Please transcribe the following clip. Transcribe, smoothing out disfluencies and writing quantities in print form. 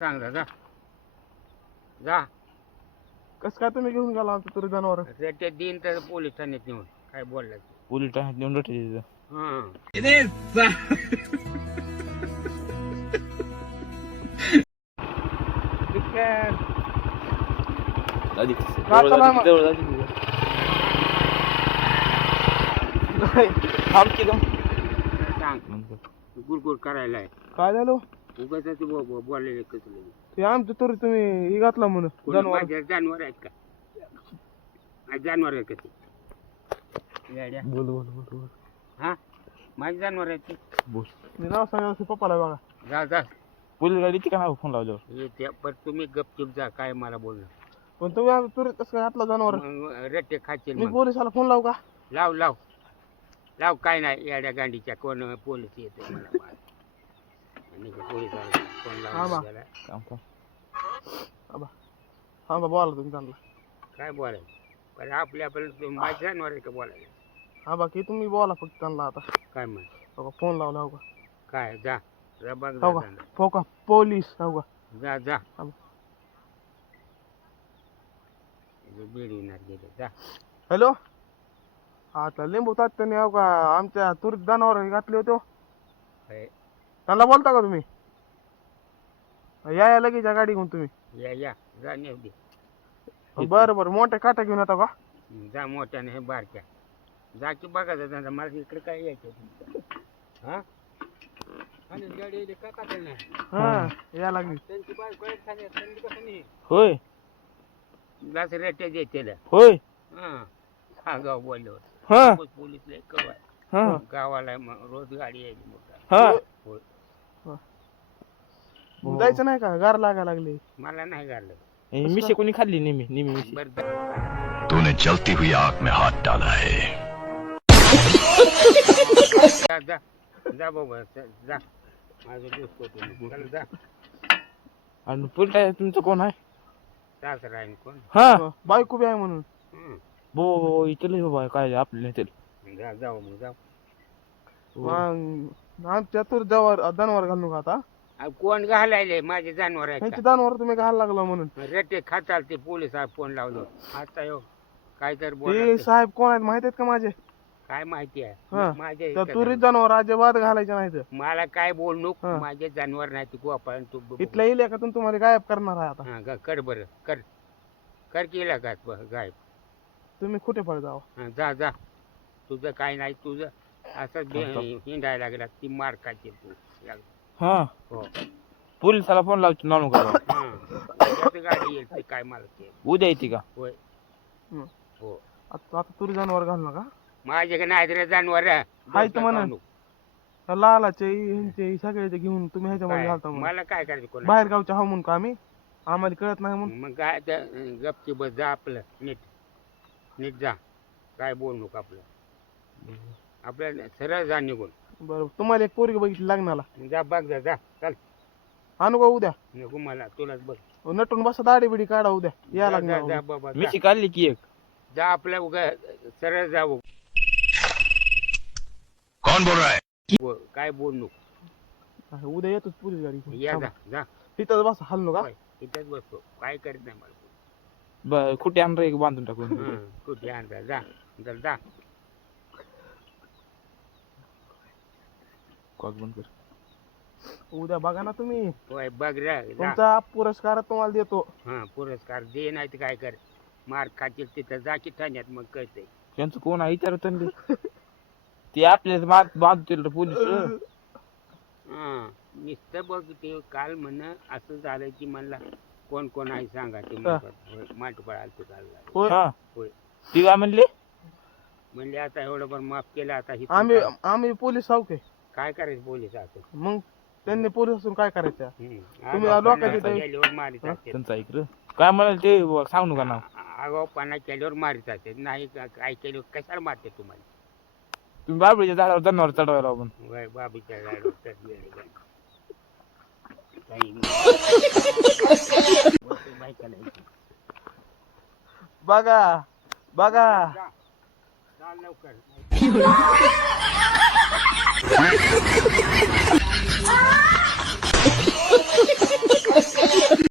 सांग जा जा. कस काय तुम्ही घेऊन गेला आमचं तरी जनावर? ते दिन तर पोलीस ठाण्यात नेऊन काय बोलायचं. पोलीस ठाण्यात नेऊन रट्टे सांग गुरगुर करायला काय झालं? उगाच बोललेले कसले ते आमचं तरी तुम्ही हे घातला म्हणून जनावर. माझ्या जनावर आहेत का? जनावर आहे का ते? येड्या. बोल बोल बोल बोल. हा माझी जनावर आहे ते. बोल. मी नाव सांगायला पप्पाला बघा. जा जा पोलीस गाडी का नाही फोन लावल्यावर? येते पण तुम्ही गपचूप जा. काय मला बोलणं पण तुम्ही आमचं तरी कसं काय घातला जनावर? रट्टे खाचे मी पोलिसाला फोन लावू का? लाव लाव लाव. काय नाही येड्या गांडीच्या कोण पोलीस येते पोलिसाला फोन लावून गेला. हा बा बोला तुम्ही चांगला. काय बोलायचं पण आपल्या माझी जनावर आहे का बोलायला? हा बाकी तुम्ही बोला फक्त त्यांना आता. काय म्हण हो का फोन लावला हो का? काय जा जा बघ हो का? हो का पोलीस हो का? जा जा हा. बिडीनार गेले जा. हॅलो आता लिंबू तात्याने हो का आमच्या तुरीत जनावर घातले होते हो. होय. त्यांना बोलता का तुम्ही? या लगेच गाडी घेऊन तुम्ही. या जा नेऊ दे. बरं बरं मोठ्या काटा घेऊन येता का? जा मोठ्याने हे बारक्या जा की बघा जा. मला इकडे काय यायचं हा आणि गाडी का काढलं नाही. हा या लागली. त्यांची बायको आहे खाण्यात, त्यांनी कसं नाही होय जास्त रेटे देते. होय हा गाव बोलल्यावर हा पोलीस लय कवा हा गावाला रोज गाडी यायची मोठा. हा होय. जायचं नाही का? गार लागायला लागली. मला नाही घाललं. मिशी कोणी खाल्ली नेहमी नेहमी मिशी? बरं तूने जलती हुई आग में हाथ डाला है। जा जा जा बाबा जा. माझं दिवस जा. आणि पोलीस तुमचं कोण आहे? सासरा आहे कोण? हा बायको बी आहे म्हणून. बो इथले बाबा काय आपल्या इथले. जा जाऊ मग जाऊ. मग आमच्या तुरीत जनावर घालू का आता? कोण घालायले माझे जनावर आहे त्यांची जनावर तुम्ही घालायला लागला म्हणून. रेटे खाताल ते पोलीस फोन लावलो आता यो काय तर ते बोल. साहेब कोण आहेत माहित आहेत का माझे? काय माहिती हा. आहे माझे त्या तुरीत जनावर अजिबात घालायचे नाहीत. मला काय बोल नको. हा. माझे जनावर नाही तू गोपाळ तू इथल्या इलाक्यातून तुम्हाला गायब करणार आहे आता. हा कर बरं कर कर केला का गायब. तुम्ही कुठे पळ जावा. हा, जा जा. तुझं काय नाही तुझं असंच हिंडायला लागला ती मार खायची तू. हा हो पोलिसाला फोन लावतो नानू का? हा उद्याच गाडी येईल ते काय मला ते. उद्या येते का? होय हं. हो आता तुरी जनावर घालू नका. माझे नाही रे जनावर हायत म्हणून. लालाचे ह्यांचे सगळ्याचे घेऊन तुम्ही ह्याच्यामध्ये घालता म्हणून. मला काय करायचं कोण बाहेर गावच्या हा म्हणून का आम्ही? आम्हाला कळत नाही म्हणून. मग काय त्या गपची बस जा आपलं नीट नीट जा. काय बोल नको आपलं आपल्या सरळ जा निघून. बरं तुम्हाला एक पोरगी बघितली लग्नाला. जा बघ जा जा चल. आणू का उद्या? नको मला तुलाच बघ. नटून बसा दाढी बिडी काढा उद्या या जा, जा लागणार. बाबा जा. मिशी काढली की एक. जा आपल्या उगा सरळ जाऊ. कौन बोल रहा है? काय बोल नको. उद्या येतोच पोलीस गाडी. या जा जा. तिथं बस हल्लो का? होय, इथंच बसतो काय करीत नाही मला. कुठे आणलं एक बांधून टाकून. कुठे आणता जा चल जा. कॉल बंद कर. उद्या बघा ना तुम्ही. होय बघ रे जा. तुमचा पुरस्कार तुम्हाला देतो. हा पुरस्कार दे नाही तर काय कर. मार खातील तिथं जा की ठाण्यात मग कळतंय. त्यांचं कोण आहे विचारत ते आपल्या बाजूतील पोलीस. हा नुसतं बघ ते काल म्हण असं झालं की म्हणला कोण कोण आहे सांगा ते माटपळ आलतो काल. हा होय ती काय म्हणले? म्हणले आता एवढं पण माफ केलं आता ही आम्ही पोलीस आहो काय? काय करायचं पोलीस असं. मग त्यांनी पोलीस असून काय करायचं? तुम्ही लोकांची मारित असते. त्यांचं ऐकलं काय म्हणाल ते सांगू का नाव? आगाऊपणा केल्यावर मारित असते. नाही काय केलं कशाला मारते तुम्हाला? तुम्ही बाबळीच्या झाडावर जनावर चढवायला आपण. वय बाबीच्या गाडीवर चढलेले काय. बघा बघा चाल लवकर. आहे